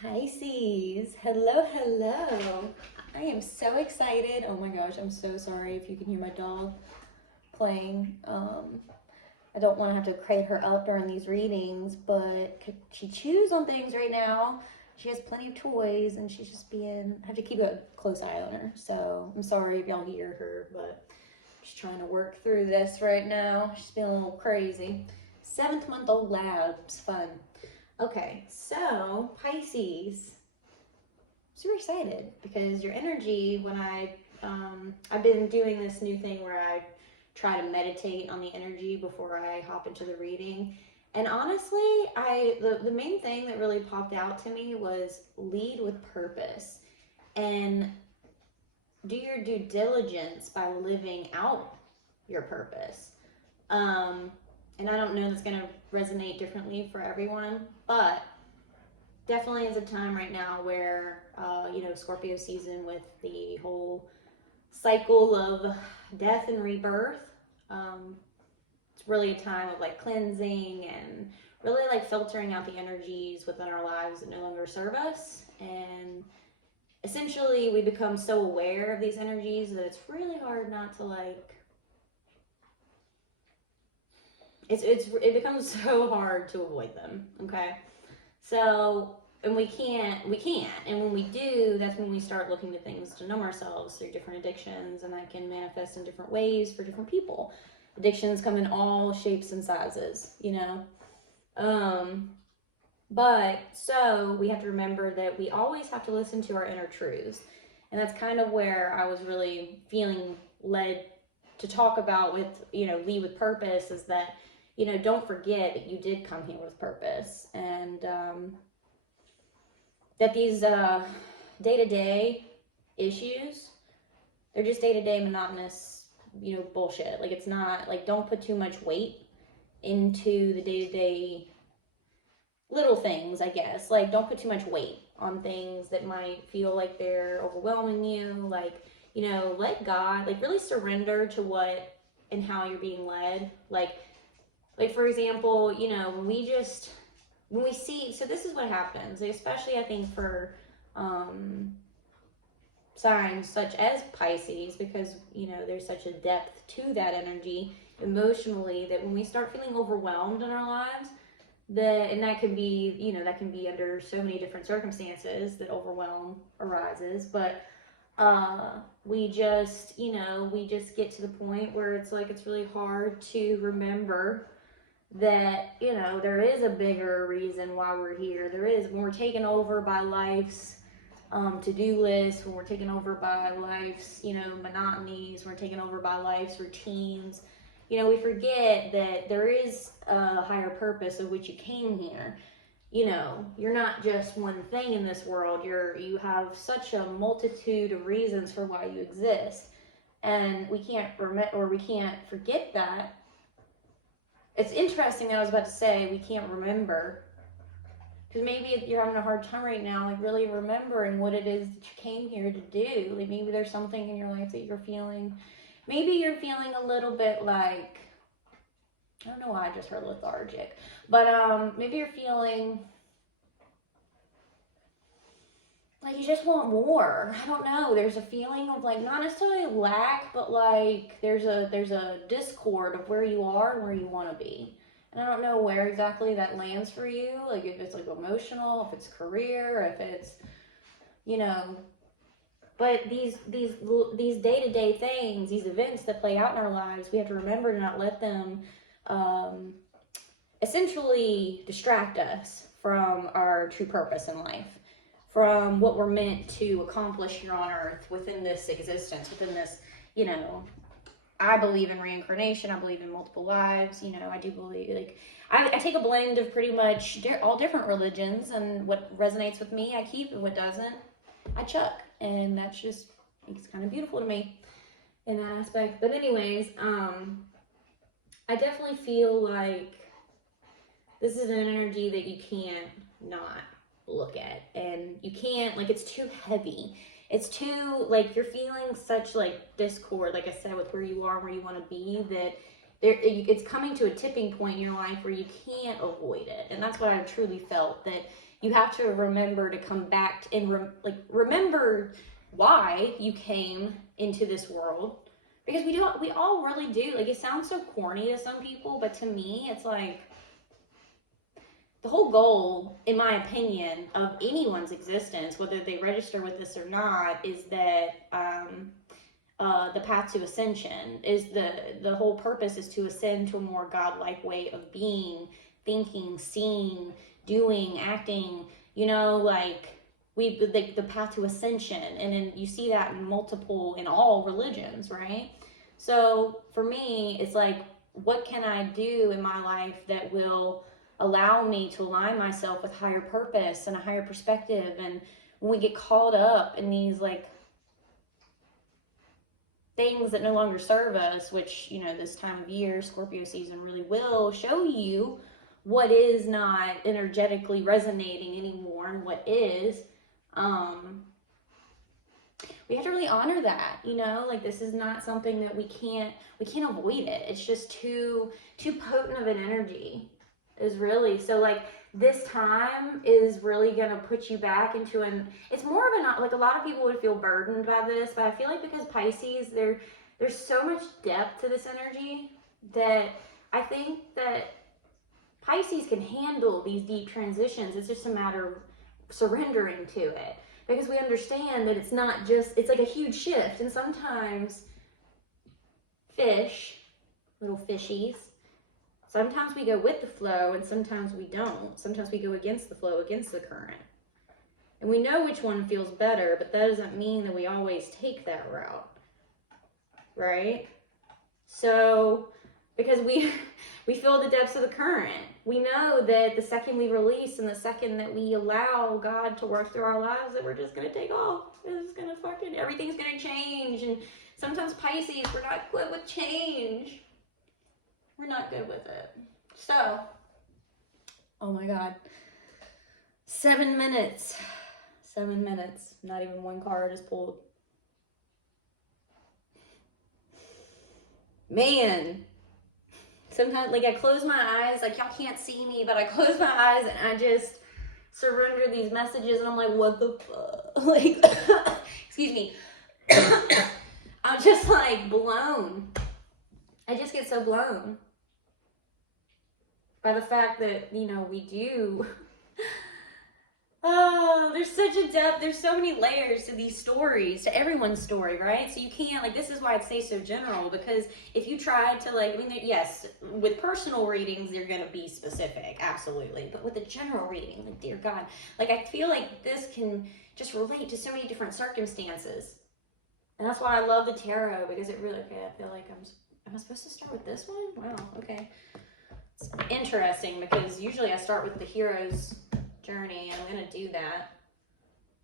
Pisces, hello, hello. I am so excited. Oh my gosh, I'm so sorry if you can hear my dog playing. I don't want to have to crate her up during these readings, but she chews on things right now. She has plenty of toys, and she's just I have to keep a close eye on her. So I'm sorry if y'all hear her, but she's trying to work through this right now. She's being a little crazy. 7th-month-old labs, fun. Okay, so Pisces, super excited because your energy when I've been doing this new thing where I try to meditate on the energy before I hop into the reading. And honestly, the main thing that really popped out to me was lead with purpose and do your due diligence by living out your purpose. And I don't know that's going to resonate differently for everyone, but definitely is a time right now where, Scorpio season with the whole cycle of death and rebirth. It's really a time of like cleansing and really like filtering out the energies within our lives that no longer serve us. And essentially we become so aware of these energies that it's really hard not to like, it becomes so hard to avoid them, okay? So, and we can't, and when we do, that's when we start looking to things to numb ourselves through different addictions, and that can manifest in different ways for different people. Addictions come in all shapes and sizes, but so we have to remember that we always have to listen to our inner truths, and that's kind of where I was really feeling led to talk about with, lead with purpose, is that don't forget that you did come here with purpose, and that these day-to-day issues, they're just day-to-day monotonous, bullshit. Like, it's not, like, don't put too much weight into the day-to-day little things, I guess. Like, don't put too much weight on things that might feel like they're overwhelming you. Like, let God, like, really surrender to what and how you're being led. Like, for example, when we see, so this is what happens, especially I think for signs such as Pisces, because, there's such a depth to that energy emotionally, that when we start feeling overwhelmed in our lives, and that can be, that can be under so many different circumstances that overwhelm arises, but we just get to the point where it's like, it's really hard to remember that, there is a bigger reason why we're here. There is, when we're taken over by life's to-do list, when we're taken over by life's, monotonies, when we're taken over by life's routines, we forget that there is a higher purpose of which you came here. You're not just one thing in this world. You have such a multitude of reasons for why you exist, and we can't forget that. It's interesting that I was about to say we can't remember, because maybe you're having a hard time right now, like really remembering what it is that you came here to do. Like, maybe there's something in your life that you're feeling. Maybe you're feeling a little bit like, I don't know why I just heard lethargic, but maybe you're feeling like you just want more. I don't know. There's a feeling of like, not necessarily lack, but like there's a discord of where you are and where you want to be. And I don't know where exactly that lands for you. Like, if it's like emotional, if it's career, if it's, but these day-to-day things, these events that play out in our lives, we have to remember to not let them essentially distract us from our true purpose in life, from what we're meant to accomplish here on earth within this existence, within this, I believe in reincarnation. I believe in multiple lives. I do believe, like, I take a blend of pretty much all different religions, and what resonates with me, I keep, and what doesn't, I chuck. And that's just, it's kind of beautiful to me in that aspect. But anyways, I definitely feel like this is an energy that you can't not look at, and you can't, like, it's too heavy. It's too, like, you're feeling such like discord, like I said, with where you are, where you want to be, that it's coming to a tipping point in your life where you can't avoid it. And that's what I truly felt, that you have to remember to come back and remember why you came into this world. Because we all really do. Like, it sounds so corny to some people, but to me, it's like, the whole goal, in my opinion, of anyone's existence, whether they register with this or not, is that the path to ascension is the whole purpose is to ascend to a more godlike way of being, thinking, seeing, doing, acting, you know, like the path to ascension. And then you see that in all religions, right? So for me, it's like, what can I do in my life that will allow me to align myself with higher purpose and a higher perspective? And when we get caught up in these like things that no longer serve us, which, you know, this time of year, Scorpio season, really will show you what is not energetically resonating anymore and what is. We have to really honor that, you know, like, this is not something that we can't avoid it. It's just too potent of an energy, is really. So like, this time is really going to put you back into it's more of like, a lot of people would feel burdened by this, but I feel like because Pisces, there's so much depth to this energy that I think that Pisces can handle these deep transitions. It's just a matter of surrendering to it, because we understand that it's not just, it's like a huge shift. And sometimes little fishies, sometimes we go with the flow and sometimes we don't. Sometimes we go against the flow, against the current. And we know which one feels better, but that doesn't mean that we always take that route, right? So, because we feel the depths of the current. We know that the second we release and the second that we allow God to work through our lives, that we're just going to take off. It's going to everything's going to change. And sometimes Pisces, we're not good with change. We're not good with it. So, oh my God. 7 minutes. 7 minutes. Not even one card is pulled. Man. Sometimes, like, I close my eyes, like, y'all can't see me, but I close my eyes and I just surrender these messages, and I'm like, what the fuck? Like, excuse me. I'm just, like, blown. I just get so blown by the fact that, you know, we do. Oh, there's such a depth. There's so many layers to these stories, to everyone's story, right? So you can't, like, this is why I'd say so general, because if you try to, like, I mean, yes, with personal readings, you're going to be specific, absolutely. But with a general reading, like, dear God, like, I feel like this can just relate to so many different circumstances. And that's why I love the tarot, because it really, okay, I feel like am I supposed to start with this one? Wow, okay. It's interesting, because usually I start with the hero's journey. I'm going to do that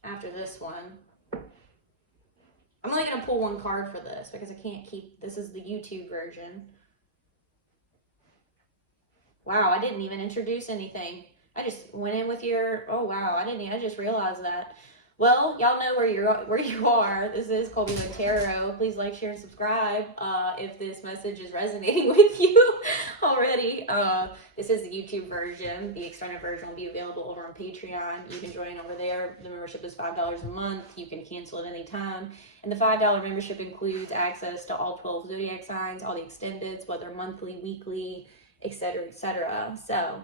after this one. I'm only going to pull one card for this, because I can't keep, this is the YouTube version. Wow, I didn't even introduce anything. I just went in with your, oh wow, I just realized that. Well, y'all know where you are. This is ColbeeLynnTarot. Please like, share, and subscribe if this message is resonating with you already. This is the YouTube version. The extended version will be available over on Patreon. You can join over there. The membership is $5 a month. You can cancel at any time. And the $5 membership includes access to all 12 zodiac signs, all the extendeds, whether monthly, weekly, etc., etc. So,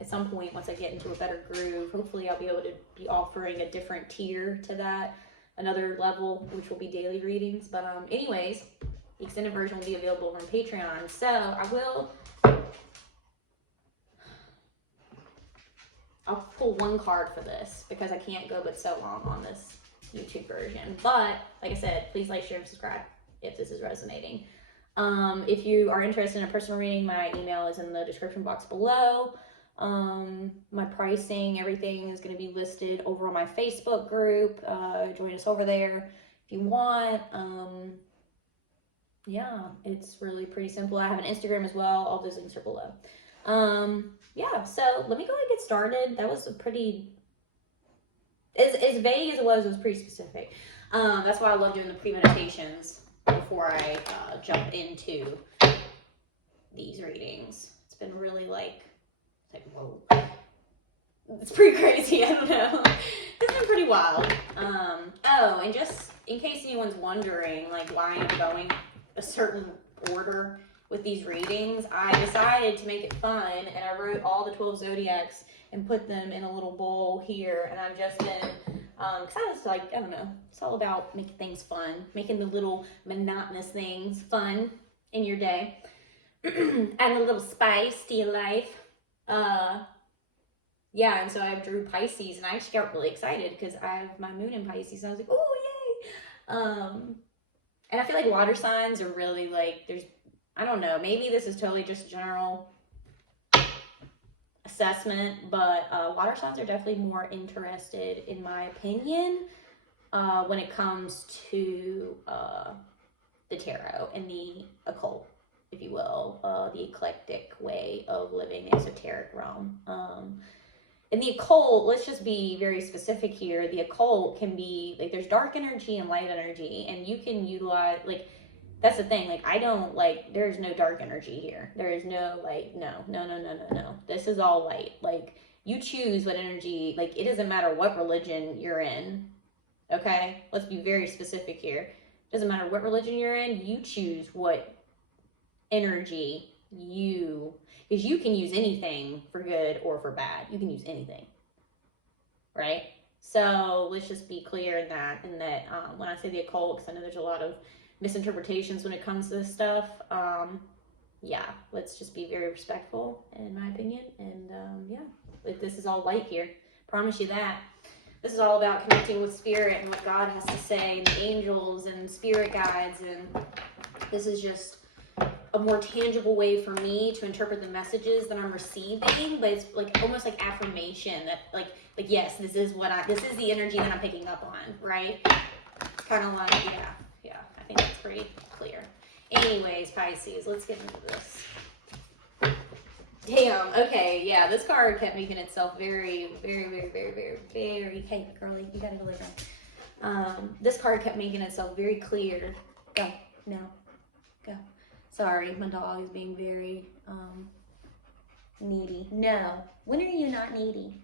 at some point, once I get into a better groove, hopefully I'll be able to be offering a different tier to that, another level, which will be daily readings. But anyways, the extended version will be available over on Patreon. So I'll pull one card for this, because I can't go but so long on this YouTube version. But like I said, please like, share, and subscribe if this is resonating. If you are interested in a personal reading, my email is in the description box below. My pricing, everything is going to be listed over on my Facebook group. Join us over there if you want. Yeah, it's really pretty simple. I have an Instagram as well. All those links are below. Yeah, so let me go ahead and get started. That was a pretty, as vague as it was pretty specific. That's why I love doing the pre-meditations before I jump into these readings. It's been really like whoa. It's pretty crazy. I don't know. It's been pretty wild. Oh, and just in case anyone's wondering, like, why I'm going a certain order with these readings, I decided to make it fun, and I wrote all the 12 zodiacs and put them in a little bowl here, and I've just been, because I was like, I don't know, it's all about making things fun, making the little monotonous things fun in your day, adding a little spice to your life. Yeah, and so I drew Pisces, and I actually got really excited because I have my moon in Pisces, and I was like, oh, yay! And I feel like water signs are really like, I don't know, maybe this is totally just a general assessment, but water signs are definitely more interested, in my opinion, when it comes to the tarot and the occult, if you will, the eclectic way of living, the esoteric realm. And the occult, let's just be very specific here. The occult can be, like, there's dark energy and light energy, and you can utilize, like, that's the thing. Like, I don't, like, there's no dark energy here. There is no, like, no. This is all light. Like, you choose what energy, like, it doesn't matter what religion you're in, okay? Let's be very specific here. It doesn't matter what religion you're in, you choose what energy because you can use anything for good or for bad. You can use anything, right? So let's just be clear in that. When I say the occult, because I know there's a lot of misinterpretations when it comes to this stuff. Yeah, let's just be very respectful, in my opinion. And yeah, this is all light here. Promise you that. This is all about connecting with spirit and what God has to say, and the angels and spirit guides. And this is just a more tangible way for me to interpret the messages that I'm receiving, but it's like almost like affirmation that like yes, this is the energy that I'm picking up on, right? Kind of like, yeah, I think that's pretty clear. Anyways, Pisces, let's get into this. Damn, okay, yeah, this card kept making itself very, hey, girlie, you gotta go lay down. This card kept making itself very clear. Go, now, go. Sorry, my dog is being very needy. No, when are you not needy?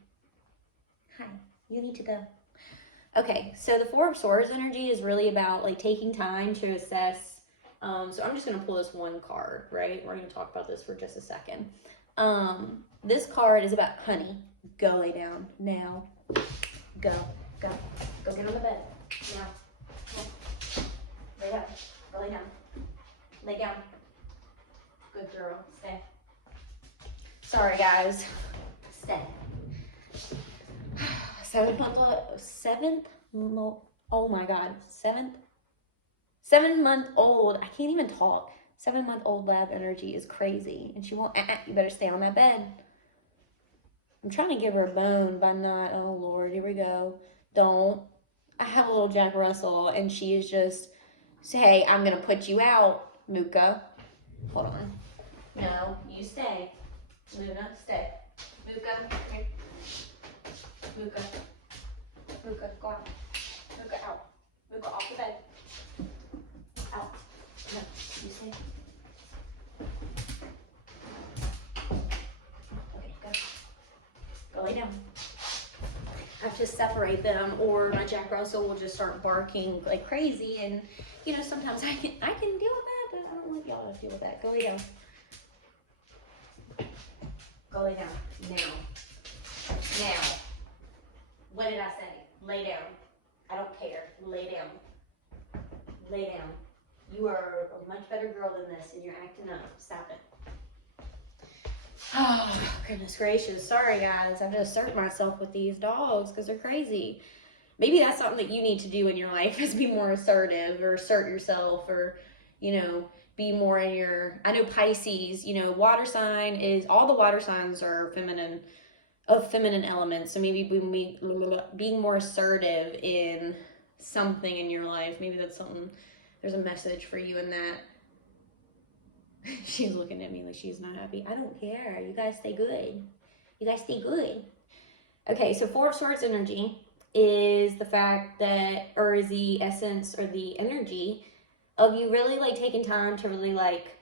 Hi, you need to go. Okay, so the Four of Swords energy is really about like taking time to assess. So I'm just gonna pull this one card, right? We're gonna talk about this for just a second. This card is about honey. Go lay down now. Go get on the bed now. Lay down. Go lay down. Lay down. Good girl. Stay. Sorry, guys. Stay. Oh my God. Seven-month-old. I can't even talk. 7-month-old lab energy is crazy. And she won't, you better stay on that bed. I'm trying to give her a bone by not, oh Lord, here we go. Don't. I have a little Jack Russell, and she is just, hey, I'm going to put you out, Mooka. Hold on. No, you stay. Luna, stay. Mooka, here. Mooka, go out. Mooka, out. Mooka, off the bed. Out. No, you stay. Okay, go. Go lay down. I have to separate them, or my Jack Russell will just start barking like crazy, and you know, sometimes I can deal with that, but I don't want y'all to deal with that. Go lay down. Go lay down. Now. What did I say? Lay down. I don't care. Lay down. Lay down. You are a much better girl than this, and you're acting up. Stop it. Oh, goodness gracious. Sorry, guys. I have to assert myself with these dogs because they're crazy. Maybe that's something that you need to do in your life, is be more assertive, or assert yourself, or, you know, be more in your, I know Pisces, you know, water sign is, all the water signs are feminine elements. So maybe being more assertive in something in your life. Maybe that's something, there's a message for you in that. She's looking at me like she's not happy. I don't care. You guys stay good. You guys stay good. Okay, so Four of Swords energy is the fact that, or is the essence or the energy of you really like taking time to really like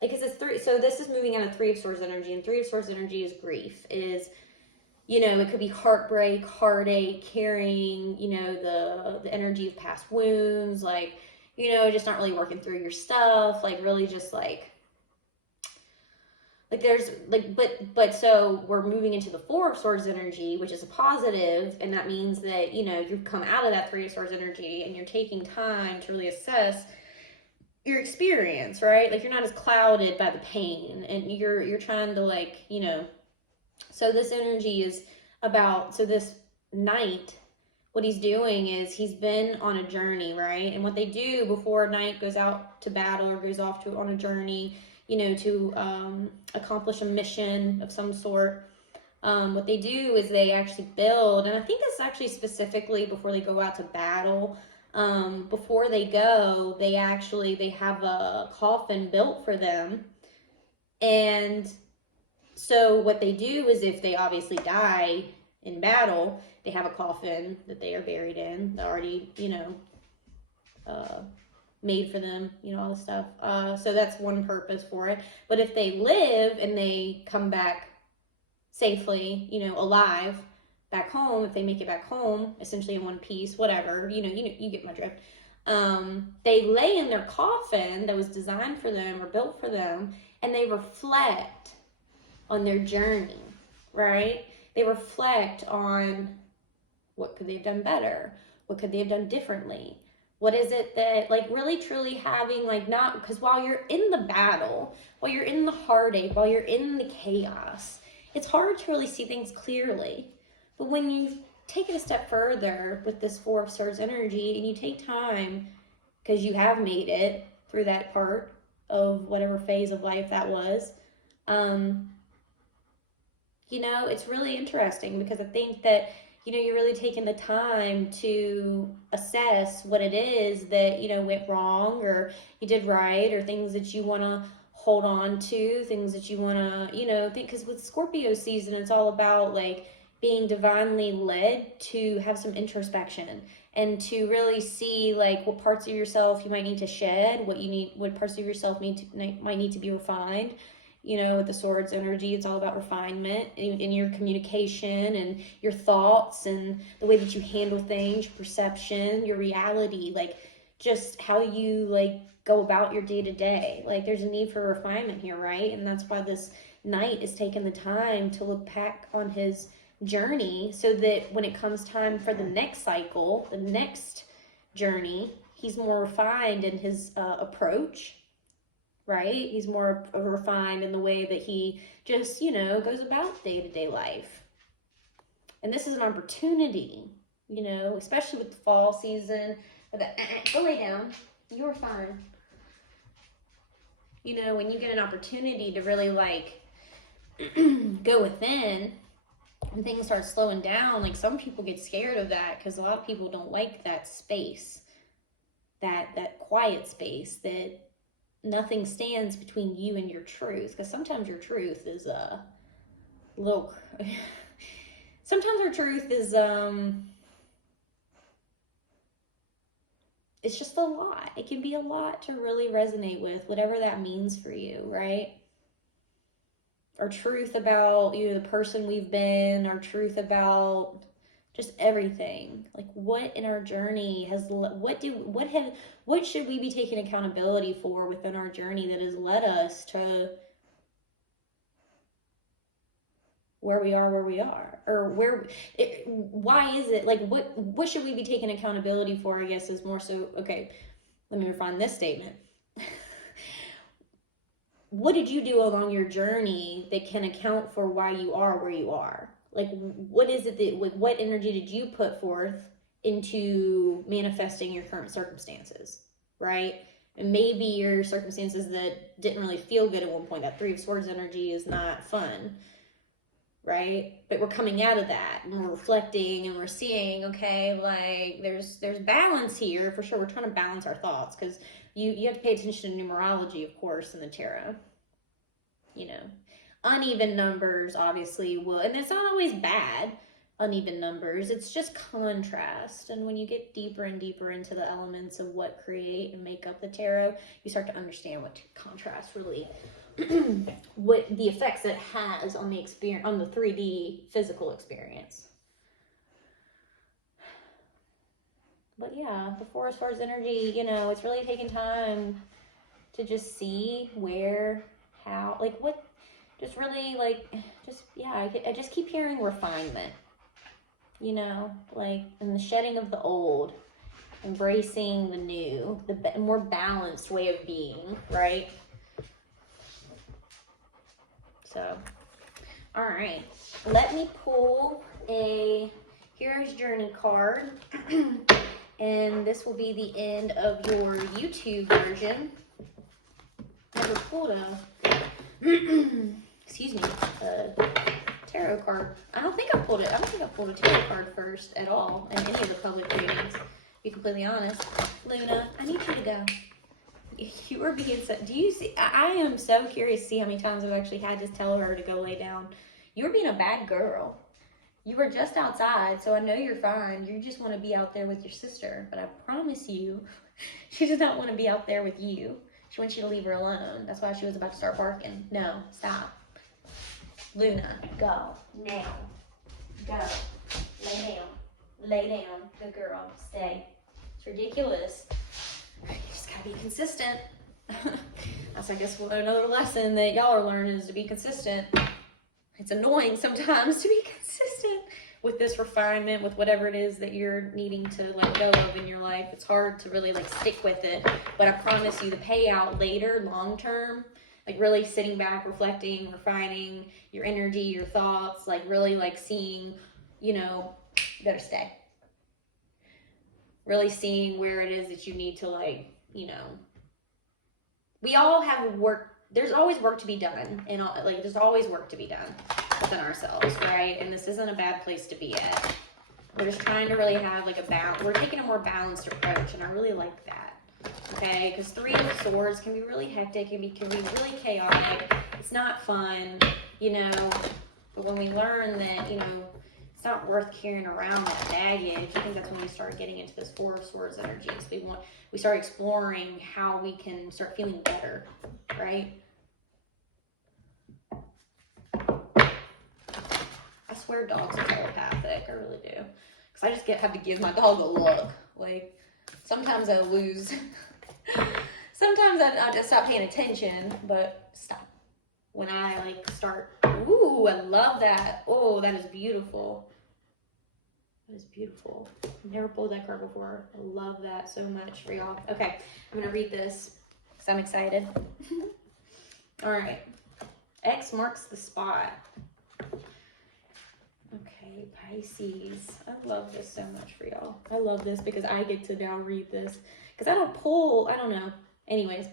because it's three. So this is moving out of Three of Swords energy, and Three of Swords energy is grief. Is you know, it could be heartbreak, heartache, carrying, you know, the energy of past wounds, like, you know, just not really working through your stuff, like really just like there's like, but so we're moving into the Four of Swords energy, which is a positive, and that means that, you know, you've come out of that Three of Swords energy and you're taking time to really assess your experience, right? Like, you're not as clouded by the pain, and you're trying to, like, you know, so this energy is about, so this knight, what he's doing is he's been on a journey, right? And what they do before a knight goes out to battle or goes off to on a journey, you know, to accomplish a mission of some sort, what they do is they actually build, and I think this is actually specifically before they go out to battle. Before they go, they have a coffin built for them, and so what they do is, if they obviously die in battle, they have a coffin that they are buried in, already, you know, made for them, you know, all this stuff. So that's one purpose for it. But if they live and they come back safely, you know, alive, back home, if they make it back home, essentially in one piece, whatever, you know, you get my drift. They lay in their coffin that was designed for them or built for them, and they reflect on their journey, right? They reflect on what could they have done better? What could they have done differently? What is it that, like, really truly having, like, not, because while you're in the battle, while you're in the heartache, while you're in the chaos, it's hard to really see things clearly. But when you take it a step further with this Four of Swords energy, and you take time, because you have made it through that part of whatever phase of life that was, you know, it's really interesting, because I think that, you know, you're really taking the time to assess what it is that, you know, went wrong or you did right, or things that you want to hold on to, things that you want to, you know, think, because with Scorpio season, it's all about, like, being divinely led to have some introspection and to really see, like, what parts of yourself you might need to shed, what parts of yourself might need to be refined. You know, with the Swords energy, it's all about refinement in your communication and your thoughts and the way that you handle things, your perception, your reality, like, just how you, like, go about your day-to-day. Like, there's a need for refinement here, right? And that's why this knight is taking the time to look back on his journey, so that when it comes time for the next cycle, the next journey, he's more refined in his approach, right? He's more refined in the way that he just, you know, goes about day-to-day life. And this is an opportunity, you know, especially with the fall season, with the, go lay down, you're fine. You know, when you get an opportunity to really, like, go within, and things start slowing down, like, some people get scared of that, because a lot of people don't like that space, that quiet space, that nothing stands between you and your truth, because sometimes your truth is a little sometimes our truth is it's just a lot. It can be a lot to really resonate with, whatever that means for you, right? Our truth about, you know, the person we've been, our truth about just everything. Like, what in our journey has, what should we be taking accountability for within our journey that has led us to where we are, or why is it, like, what should we be taking accountability for, I guess, is more so, okay, let me refine this statement. What did you do along your journey that can account for why you are where you are? Like, what is it that, what energy did you put forth into manifesting your current circumstances, right? And maybe your circumstances that didn't really feel good at one point, that Three of Swords energy is not fun, right? But we're coming out of that, and we're reflecting, and we're seeing, okay, like, there's balance here for sure. We're trying to balance our thoughts, because you have to pay attention to numerology, of course, in the tarot. You know, uneven numbers obviously will, and it's not always bad, uneven numbers, it's just contrast. And when you get deeper and deeper into the elements of what create and make up the tarot, you start to understand what contrast really what the effects it has on the experience, on the 3D physical experience. But yeah, the Four of Swords energy, you know, it's really taking time to just see where, how, like what, just really like, just, yeah, I just keep hearing refinement, you know, like, and the shedding of the old, embracing the new, the more balanced way of being, right? So, all right, let me pull a Hero's Journey card. And this will be the end of your YouTube version. Never pulled a, excuse me, a tarot card. I don't think I pulled it. I don't think I pulled a tarot card first at all in any of the public readings, to be completely honest. Luna, I need you to go. You are being so, do you see, I am so curious to see how many times I've actually had to tell her to go lay down. You're being a bad girl. You were just outside, so I know you're fine. You just want to be out there with your sister. But I promise you, she does not want to be out there with you. She wants you to leave her alone. That's why she was about to start barking. No, stop. Luna, go. Now. Go. Lay down. Lay down. Good girl. Stay. It's ridiculous. You just gotta be consistent. That's, I guess, another lesson that y'all are learning is to be consistent. It's annoying sometimes to be consistent with this refinement, with whatever it is that you're needing to let go of in your life. It's hard to really like stick with it, but I promise you the payout later, long term, like really sitting back, reflecting, refining your energy, your thoughts, like really like seeing, you know, you better stay. Really seeing where it is that you need to, like, you know, we all have work. There's always work to be done, and like there's always work to be done within ourselves, right? And this isn't a bad place to be at. We're just trying to really have like a balance. We're taking a more balanced approach, and I really like that. Okay, because 3 of Swords can be really hectic, can be really chaotic. It's not fun, you know. But when we learn that, you know, it's not worth carrying around that baggage, I think that's when we start getting into this 4 of Swords energy. So we start exploring how we can start feeling better, right? I swear dogs are telepathic, I really do. Because I just have to give my dog a look. Like, sometimes I lose. Sometimes I just stop paying attention, but stop. When I like start, ooh, I love that. Oh, that is beautiful. That is beautiful. I've never pulled that card before. I love that so much for y'all. Okay, I'm going to read this because I'm excited. All right. X marks the spot. Okay, Pisces. I love this so much for y'all. I love this because I get to now read this. Because I don't pull, I don't know. Anyways.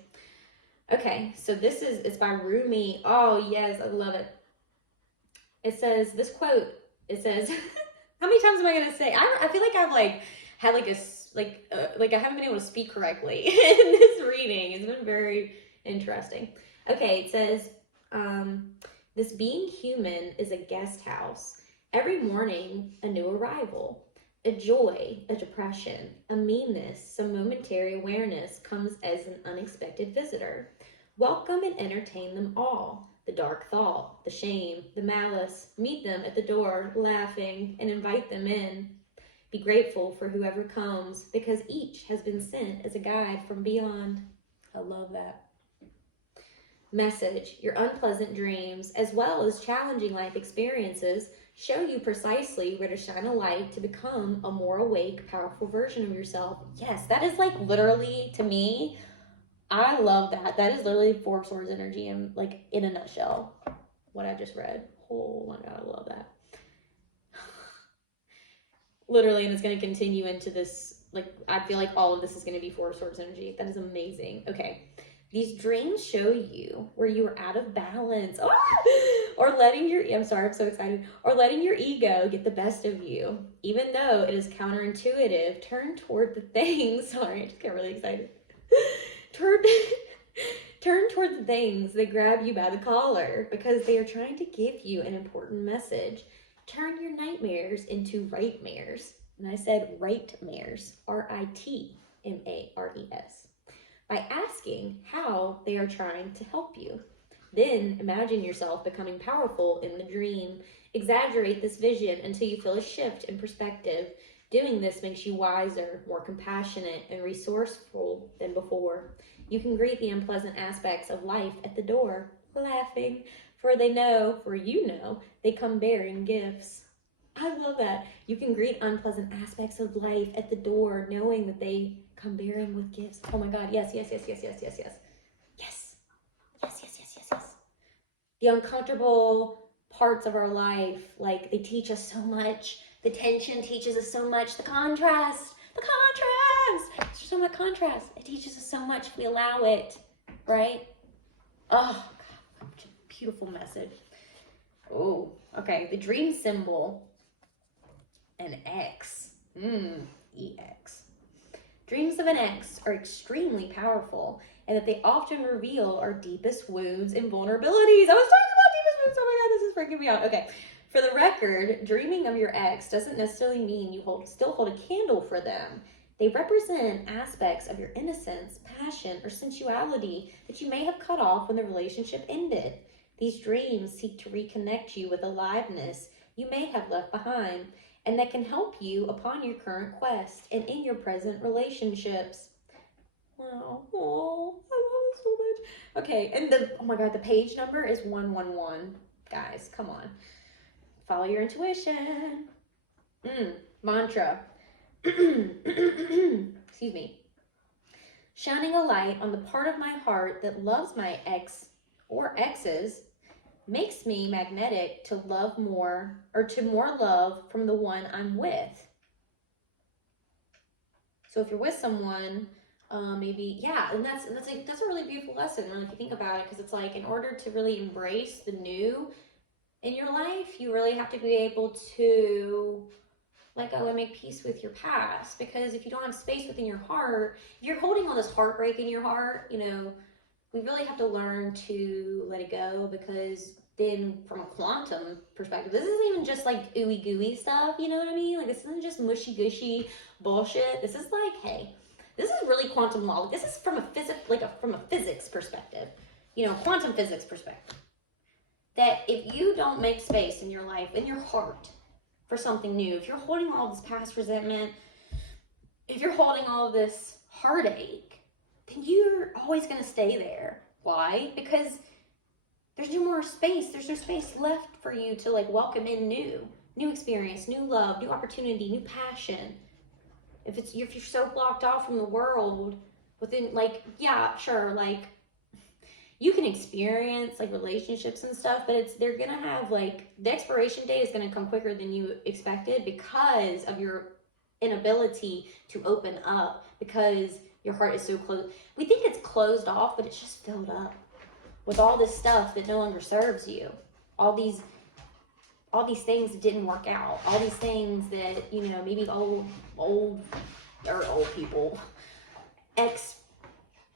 Okay, so it's by Rumi. Oh, yes, I love it. It says, this quote, it says, how many times am I going to say? I feel like I've like had like I haven't been able to speak correctly in this reading. It's been very interesting. Okay, it says, this being human is a guest house. Every morning, a new arrival. A joy, a depression, a meanness, some momentary awareness comes as an unexpected visitor. Welcome and entertain them all. The dark thought, the shame, the malice. Meet them at the door, laughing, and invite them in. Be grateful for whoever comes, because each has been sent as a guide from beyond. I love that. Message, your unpleasant dreams, as well as challenging life experiences, show you precisely where to shine a light to become a more awake, powerful version of yourself. Yes, that is like literally, to me, I love that. That is literally 4 of Swords energy and like in a nutshell, what I just read. Oh my God, I love that. Literally, and it's going to continue into this, like, I feel like all of this is going to be 4 of Swords energy. That is amazing. Okay. These dreams show you where you are out of balance, or letting your, I'm sorry, I'm so excited, or letting your ego get the best of you. Even though it is counterintuitive, turn toward the things, sorry, I just got really excited. Turn toward the things that grab you by the collar, because they are trying to give you an important message. Turn your nightmares into rightmares. And I said rightmares, RITMARES. By asking how they are trying to help you. Then imagine yourself becoming powerful in the dream. Exaggerate this vision until you feel a shift in perspective. Doing this makes you wiser, more compassionate, and resourceful than before. You can greet the unpleasant aspects of life at the door, laughing, for you know, they come bearing gifts. I love that. You can greet unpleasant aspects of life at the door, knowing that they come bearing with gifts. Oh my God, yes, yes, yes, yes, yes, yes, yes. Yes, yes, yes, yes, yes, yes. The uncomfortable parts of our life, like they teach us so much. The tension teaches us so much. The contrast. There's so much contrast. It teaches us so much if we allow it, right? Oh, God, beautiful message. Oh, okay. The dream symbol, an X. EX. Dreams of an X are extremely powerful, and that they often reveal our deepest wounds and vulnerabilities. I was talking about deepest wounds. Oh my God, this is freaking me out. Okay. For the record, dreaming of your ex doesn't necessarily mean you still hold a candle for them. They represent aspects of your innocence, passion, or sensuality that you may have cut off when the relationship ended. These dreams seek to reconnect you with aliveness you may have left behind, and that can help you upon your current quest and in your present relationships. Wow. Oh, I love it so much. Okay, and oh my God, the page number is 111. Guys, come on. Follow your intuition. Mantra. Excuse me. Shining a light on the part of my heart that loves my ex or exes makes me magnetic to love more, or to more love from the one I'm with. So if you're with someone, maybe, yeah, and that's a really beautiful lesson, really, if you think about it, because it's like, in order to really embrace the new in your life, you really have to be able to let go and make peace with your past. Because if you don't have space within your heart, if you're holding all this heartbreak in your heart, you know, we really have to learn to let it go. Because then from a quantum perspective, this isn't even just like ooey gooey stuff, you know what I mean? Like, this isn't just mushy gushy bullshit. This is like, hey, this is really quantum law. This is from from a physics perspective, you know, quantum physics perspective. That if you don't make space in your life, in your heart, for something new, if you're holding all this past resentment, if you're holding all of this heartache, then you're always going to stay there. Why? Because there's no more space. There's no space left for you to like welcome in new experience, new love, new opportunity, new passion. If you're so blocked off from the world, within, like, yeah, sure, like, you can experience like relationships and stuff, but they're gonna have like, the expiration date is gonna come quicker than you expected because of your inability to open up, because your heart is so closed. We think it's closed off, but it's just filled up with all this stuff that no longer serves you. All these things that didn't work out. All these things that, you know, maybe old people, ex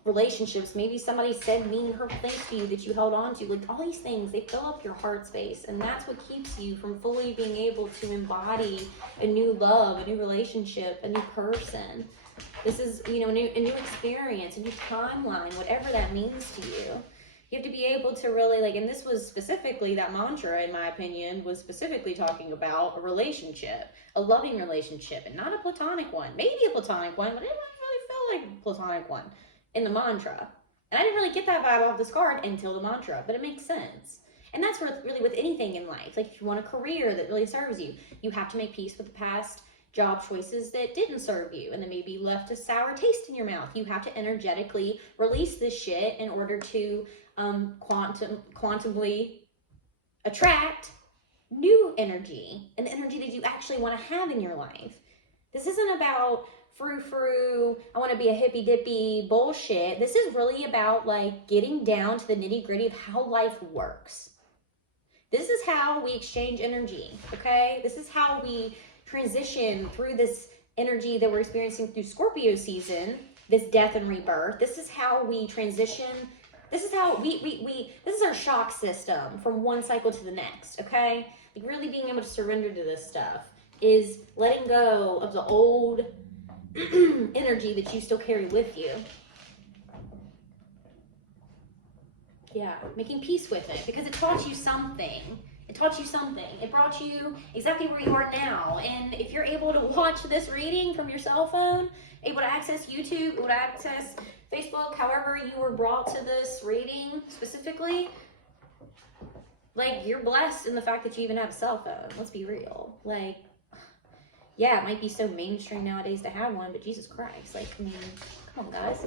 relationships, maybe somebody said mean, hurtful things to you that you held on to. Like, all these things, they fill up your heart space, and that's what keeps you from fully being able to embody a new love, a new relationship, a new person. This is, you know, a new experience, a new timeline, whatever that means to you. You have to be able to really, like, and this was specifically, that mantra, in my opinion, was specifically talking about a relationship, a loving relationship, and not a platonic one. Maybe a platonic one, but it didn't really feel like a platonic one in the mantra. And I didn't really get that vibe off this card until the mantra, but it makes sense. And that's really with anything in life. Like, if you want a career that really serves you, you have to make peace with the past job choices that didn't serve you and that maybe left a sour taste in your mouth. You have to energetically release this shit in order to quantumly attract new energy, and the energy that you actually want to have in your life. This isn't about frou-frou, I want to be a hippy-dippy bullshit. This is really about like getting down to the nitty-gritty of how life works. This is how we exchange energy, okay? This is how we transition through this energy that we're experiencing through Scorpio season, this death and rebirth. This is how we transition. This is how this is our shock system from one cycle to the next, okay? Like, really being able to surrender to this stuff is letting go of the old energy that you still carry with you. Yeah, making peace with it, because it taught you something. It taught you something. It brought you exactly where you are now. And if you're able to watch this reading from your cell phone, able to access YouTube, able to access Facebook, however you were brought to this reading specifically, like, you're blessed in the fact that you even have a cell phone. Let's be real. Like, yeah, it might be so mainstream nowadays to have one, but Jesus Christ, like, I mean, come on, guys.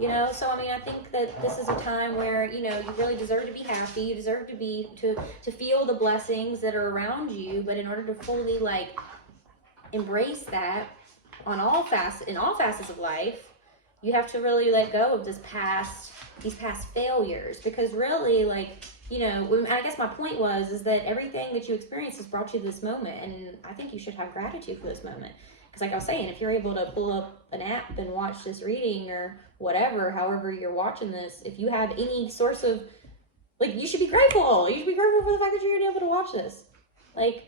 You know, so I mean, I think that this is a time where, you know, you really deserve to be happy. You deserve to be to feel the blessings that are around you. But in order to fully, like, embrace that in all facets of life, you have to really let go of these past failures. Because really, like, you know, I guess my point is that everything that you experience has brought you to this moment, and I think you should have gratitude for this moment. Because like I was saying, if you're able to pull up an app and watch this reading or whatever, however you're watching this, if you have any source of, like, you should be grateful. You should be grateful for the fact that you're able to watch this. Like,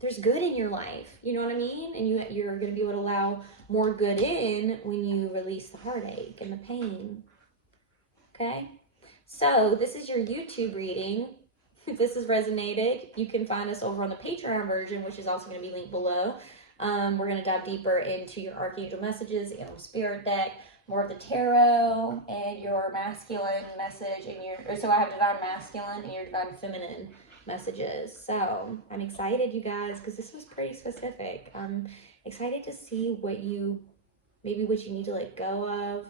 there's good in your life, you know what I mean? And you're going to be able to allow more good in when you release the heartache and the pain. Okay? So this is your YouTube reading. If this has resonated, you can find us over on the Patreon version, which is also going to be linked below. We're going to dive deeper into your archangel messages, animal spirit deck, more of the tarot, and your masculine message, so I have divine masculine and your divine feminine messages. So I'm excited, you guys, because this was pretty specific. I'm excited to see what you need to let go of.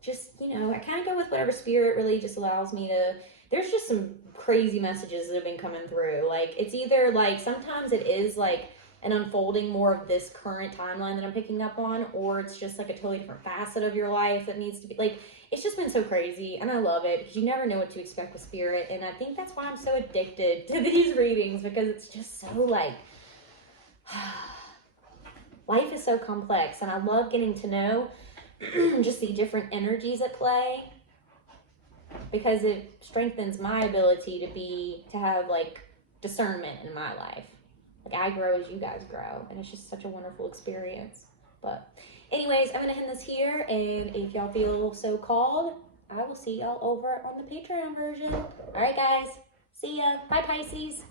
Just, you know, I kind of go with whatever spirit really just allows me to. There's just some crazy messages that have been coming through. Like, it's either like, sometimes it is like an unfolding more of this current timeline that I'm picking up on, or it's just like a totally different facet of your life that needs to be, like, it's just been so crazy, and I love it because you never know what to expect with spirit. And I think that's why I'm so addicted to these readings, because it's just so, like, life is so complex, and I love getting to know just the different energies at play, because it strengthens my ability to have, like, discernment in my life. Like, I grow as you guys grow, and it's just such a wonderful experience. But anyways, I'm gonna end this here, and if y'all feel so called, I will see y'all over on the Patreon version. All right, guys, see ya. Bye, Pisces.